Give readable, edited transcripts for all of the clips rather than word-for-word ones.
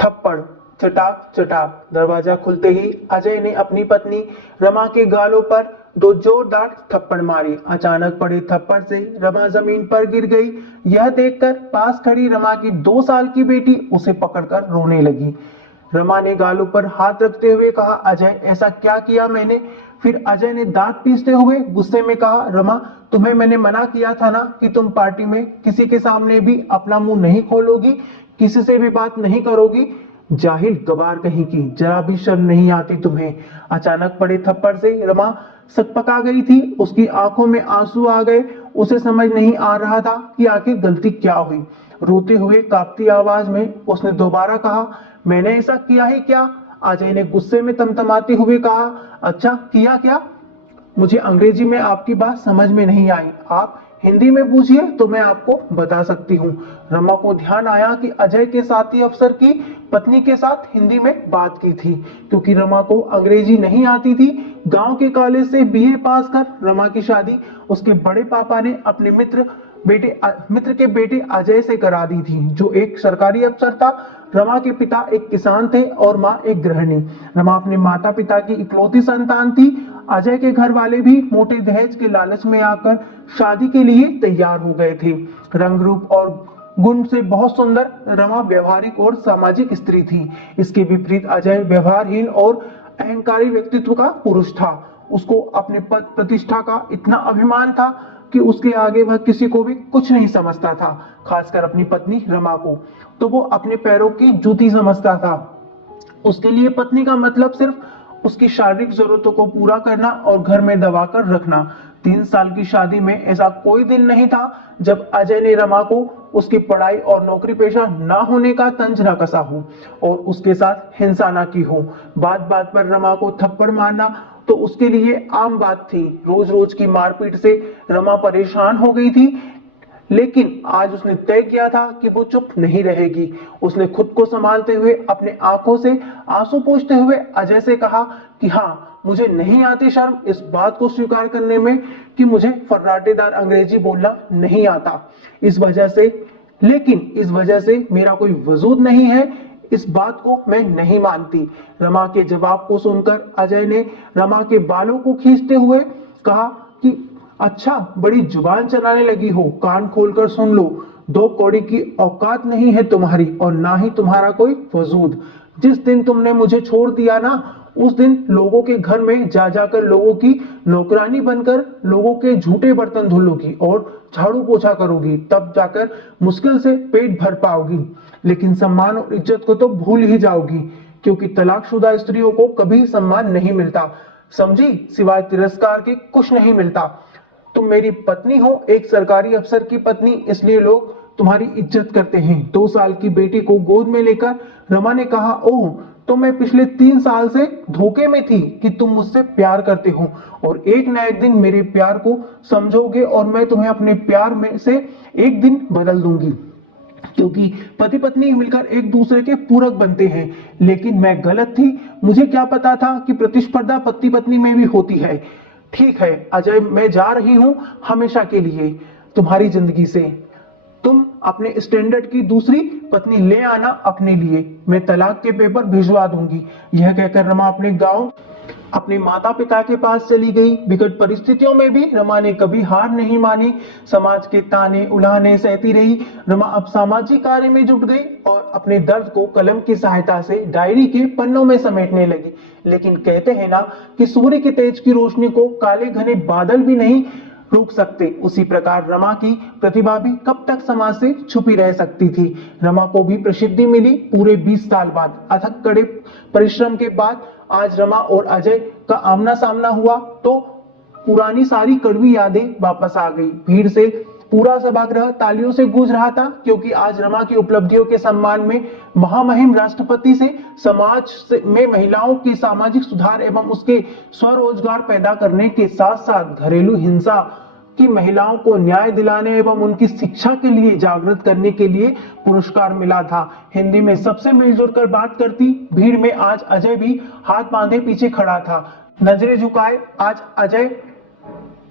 थप्पड़, चटाक चटाक। दरवाजा खुलते ही अजय ने अपनी पत्नी रमा के गालों पर दो जोरदार थप्पड़ मारे। अचानक पड़े थप्पड़ से रमा जमीन पर गिर गई। यह देखकर पास खड़ी रमा की 2 साल की बेटी उसे पकड़कर रोने लगी। रमा ने गालों पर हाथ रखते हुए कहा, अजय ऐसा क्या किया मैंने? फिर अजय ने दांत पीसते हुए गुस्से में कहा, रमा तुम्हें मैंने मना किया था ना कि तुम पार्टी में किसी के सामने भी अपना मुंह नहीं खोलोगी, किसी से भी बात नहीं करोगी। जाहिल गवार कहीं की, जरा भी शर्म नहीं आती तुम्हें। अचानक पड़े थप्पड़ से रमा सकपका गई थी। उसकी आंखों में आंसू आ गए। उसे समझ नहीं आ रहा था कि आखिर गलती क्या हुई। रोते हुए कांपती आवाज में उसने दोबारा कहा, मैंने ऐसा किया ही क्या? अजय ने गुस्से में तमतमाते हुए कहा, अच्छा किया क्या? मुझे अंग्रेजी में आपकी बात समझ में नहीं आई, आप हिंदी में पूछिए तो मैं आपको बता सकती हूँ। रमा को ध्यान आया कि अजय के साथी अफसर की पत्नी के साथ हिंदी में बात की थी। क्योंकि रमा को अंग्रेजी नहीं आती थी, गांव के कॉलेज से बीए पास कर रमा की शादी उसके बड़े पापा ने अपने मित्र के बेटे अजय से करा दी थी, जो एक सरकारी अफसर था। रमा के पिता एक किसान थे और माँ एक गृहिणी। रमा अपने माता पिता की इकलौती संतान थी। अजय के घर वाले भी मोटे दहेज के लालच में आकर शादी के लिए तैयार हो गए थे। रंग रूप और गुण से बहुत सुंदर रमा व्यवहारिक और सामाजिक स्त्री थी। इसके विपरीत अजय व्यवहारहीन और अहंकारी व्यक्तित्व का पुरुष था। उसको अपने पद प्रतिष्ठा का इतना अभिमान था कि उसके आगे वह किसी को भी कुछ नहीं समझता था, खासकर अपनी पत्नी रमा को तो वो अपने पैरों की जूती समझता था। उसके लिए पत्नी का मतलब सिर्फ उसकी शारीरिक जरूरतों को पूरा करना और घर में दबाकर रखना। 3 साल की शादी में ऐसा कोई दिन नहीं था जब अजय ने रमा को उसकी पढ़ाई और नौकरी पेशा ना होने का तंज न कसा हो और उसके साथ हिंसा ना की हो। बात बात पर रमा को थप्पड़ मारना तो उसके लिए आम बात थी। रोज रोज की मारपीट से रमा परेशान हो गई थी, लेकिन आज उसने तय किया था कि वो चुप नहीं रहेगी। उसने खुद को संभालते हुए अपने आंखों से आंसू पोंछते हुए अजय से कहा कि हाँ, मुझे नहीं आती शर्म इस बात को स्वीकार करने में कि मुझे फर्राटेदार अंग्रेजी बोलना नहीं आता। इस वजह से मेरा कोई वजूद नहीं है, इस बात को मैं नहीं मानती। रमा के जवाब को सुनकर अजय ने रमा के बालों को खींचते हुए कहा कि अच्छा, बड़ी जुबान चलाने लगी हो, कान खोलकर सुन लो। 2 कौड़ी की औकात नहीं है तुम्हारी और ना ही तुम्हारा कोई वजूद। जिस दिन तुमने मुझे छोड़ दिया ना, उस दिन लोगों के घर में जा जाकर लोगों की नौकरानी बनकर लोगों के झूठे बर्तन धुलोगी और झाड़ू पोछा करोगी, तब जाकर मुश्किल से पेट भर पाओगी। लेकिन सम्मान और इज्जत को तो भूल ही जाओगी, क्योंकि तलाकशुदा स्त्रियों को कभी सम्मान नहीं मिलता, समझी? सिवाय तिरस्कार के कुछ नहीं मिलता। तुम मेरी पत्नी हो, एक सरकारी अफसर की पत्नी, इसलिए लोग तुम्हारी इज्जत करते हैं। 2 साल की बेटी को गोद में लेकर रमा ने कहा, ओह, तो मैं पिछले 3 साल से धोखे में थी कि तुम मुझसे प्यार करते हो और एक न एक दिन मेरे प्यार को समझोगे और मैं तुम्हें अपने प्यार में से एक दिन बदल दूंगी, क्योंकि पति पत्नी मिलकर एक दूसरे के पूरक बनते हैं। लेकिन मैं गलत थी, मुझे क्या पता था कि प्रतिस्पर्धा पति पत्नी में भी होती है। ठीक है अजय, मैं जा रही हूं हमेशा के लिए तुम्हारी जिंदगी से। तुम अपने स्टैंडर्ड की दूसरी पत्नी ले आना अपने लिए, मैं तलाक के पेपर भिजवा दूंगी। यह कहकर रमा अपने गांव अपने माता पिता के पास चली गई। विकट परिस्थितियों में भी रमा ने कभी हार नहीं मानी। समाज के ताने उलाहने सहती रही। रमा अब सामाजिक कार्य में जुट गई और अपने दर्द को कलम की सहायता से डायरी के पन्नों में समेटने लगी। लेकिन कहते हैं ना कि सूर्य की तेज की रोशनी को काले घने बादल भी नहीं रोक सकते, उसी प्रकार रमा की प्रतिभा भी कब तक समाज से छुपी रह सकती थी। रमा को भी प्रसिद्धि मिली पूरे 20 साल बाद। अथक कड़े परिश्रम के बाद आज रमा और अजय का आमना सामना हुआ तो पुरानी सारी कड़वी यादें वापस आ गई। भीड़ से पूरा सभागृह तालियों से गूंज रहा था, क्योंकि आज रमा की उपलब्धियों के सम्मान में महामहिम राष्ट्रपति से में महिलाओं के सामाजिक सुधार एवं उसके स्वरोजगार पैदा करने के साथ साथ घरेलू हिंसा की महिलाओं को न्याय दिलाने एवं उनकी शिक्षा के लिए जागृत करने के लिए पुरस्कार मिला था। हिंदी में सबसे मिलजुल कर बात करती भीड़ में आज अजय भी हाथ बांधे पीछे खड़ा था, नजरें झुकाए। आज अजय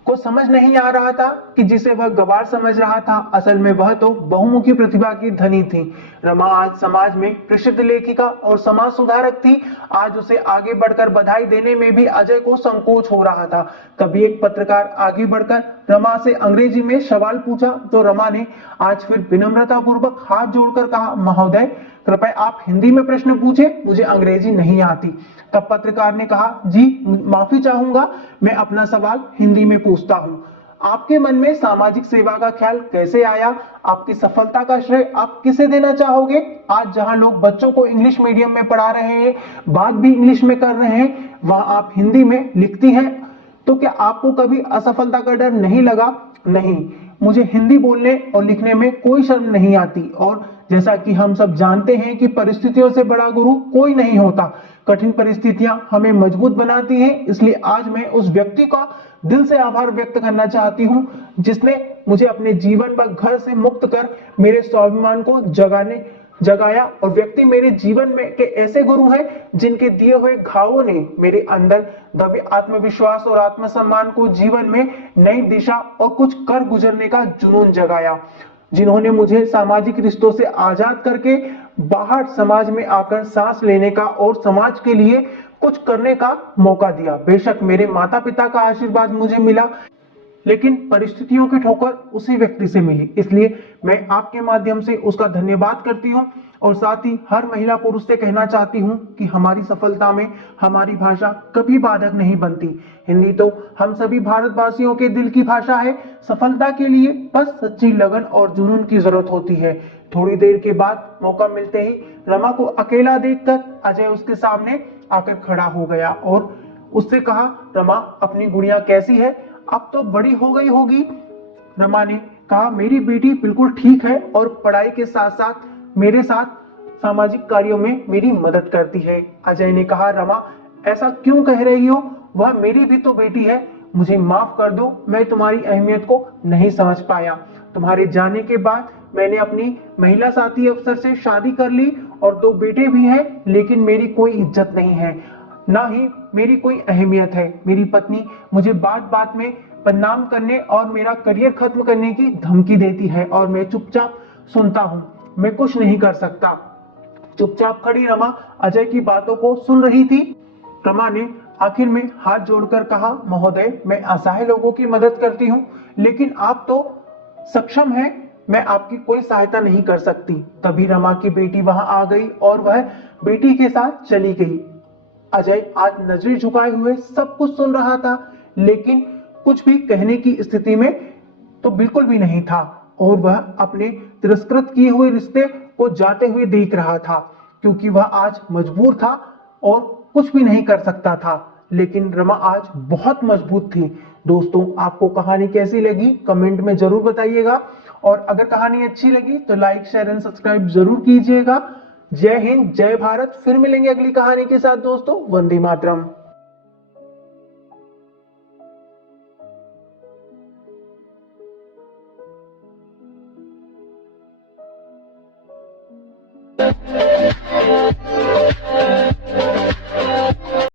को समझ नहीं आ रहा था कि जिसे वह गवार समझ रहा था, असल में वह तो बहुमुखी प्रतिभा की धनी थी। रमा आज समाज में प्रसिद्ध लेखिका और समाज सुधारक थी। आज उसे आगे बढ़कर बधाई देने में भी अजय को संकोच हो रहा था। तभी एक पत्रकार आगे बढ़कर रमा से अंग्रेजी में सवाल पूछा तो रमा ने आज फिर विनम्रता पूर्वक हाथ जोड़कर कहा, महोदय कृपया आप हिंदी में प्रश्न पूछे, मुझे अंग्रेजी नहीं आती। तब पत्रकार ने कहा, जी माफी चाहूंगा, मैं अपना सवाल हिंदी में पूछता हूँ। आपके मन में सामाजिक सेवा का ख्याल कैसे आया? आपकी सफलता का श्रेय आप किसे देना चाहोगे? आज जहां लोग बच्चों को इंग्लिश मीडियम में पढ़ा रहे हैं, बात भी इंग्लिश में कर रहे हैं, वहां आप हिंदी में लिखती हैं, तो क्या आपको कभी असफलता का डर नहीं लगा? नहीं, मुझे हिंदी बोलने और लिखने में कोई शर्म नहीं आती। और जैसा कि हम सब जानते हैं कि परिस्थितियों से बड़ा गुरु कोई नहीं होता। कठिन परिस्थितियां हमें मजबूत बनाती हैं। इसलिए आज मैं उस व्यक्ति का दिल से आभार व्यक्त करना चाहती हूं जिसने मुझे अपने जीवन व घर से मुक्त कर मेरे स्वाभिमान को जगाया। और व्यक्ति मेरे जीवन में के ऐसे गुरु हैं जिनके दिए हुए घावों ने मेरे अंदर दबे आत्मविश्वास और आत्मसम्मान को जीवन में नई दिशा और कुछ कर गुजरने का जुनून जगाया। जिन्होंने मुझे सामाजिक रिश्तों से आजाद करके बाहर समाज में आकर सांस लेने का और समाज के लिए कुछ करने का मौका दिया। बेशक मेरे माता पिता का आशीर्वाद मुझे मिला, लेकिन परिस्थितियों की ठोकर उसी व्यक्ति से मिली। इसलिए मैं आपके माध्यम से उसका धन्यवाद करती हूँ और साथ ही हर महिला पुरुष से कहना चाहती हूँ कि हमारी सफलता में हमारी भाषा कभी बाधक नहीं बनती। हिंदी तो हम सभी भारतवासियों के दिल की भाषा है। सफलता के लिए बस सच्ची लगन और जुनून की जरूरत होती है। थोड़ी देर के बाद मौका मिलते ही रमा को अकेला देखकर अजय उसके सामने आकर खड़ा हो गया और उससे कहा, रमा अपनी गुड़िया कैसी है? अब तो बड़ी हो गई होगी। रमा ने कहा, मेरी बेटी बिल्कुल ठीक है और पढ़ाई के साथ साथ मेरे साथ सामाजिक कार्यों में मेरी मदद करती है। अजय ने कहा, रमा ऐसा क्यों कह रही हो? वह मेरी भी तो बेटी है। मुझे माफ कर दो, मैं तुम्हारी अहमियत को नहीं समझ पाया। तुम्हारे जाने के बाद मैंने अपनी महिला साथी अफसर से शादी कर ली और 2 बेटे भी हैं, लेकिन मेरी कोई इज्जत नहीं है, ना ही मेरी कोई अहमियत है। मेरी पत्नी मुझे बात बात में बदनाम करने और मेरा करियर खत्म करने की धमकी देती है और मैं चुपचाप सुनता हूँ। मैं कुछ नहीं कर सकता। चुपचाप खड़ी रमा अजय की बातों को सुन रही थी। रमा ने आखिर में हाथ जोड़कर कहा, महोदय मैं असहाय लोगों की मदद करती हूँ, लेकिन आप तो सक्षम हैं, मैं आपकी कोई सहायता नहीं कर सकती। तभी रमा की बेटी वहां आ गई और वह बेटी के साथ चली गई। अजय आज नजरें झुकाए हुए सब कुछ सुन रहा था, लेकिन कुछ भी कहने की स्थिति में तो बिल्कुल भी नहीं था और वह अपने तिरस्कृत किए हुए रिश्ते को जाते हुए देख रहा था, क्योंकि वह आज मजबूर था और कुछ भी नहीं कर सकता था। लेकिन रमा आज बहुत मजबूत थी। दोस्तों, आपको कहानी कैसी लगी कमेंट में जरूर बताइएगा और अगर कहानी अच्छी लगी तो लाइक शेयर एंड सब्सक्राइब जरूर कीजिएगा। जय हिंद, जय भारत। फिर मिलेंगे अगली कहानी के साथ दोस्तों। वंदे मातरम।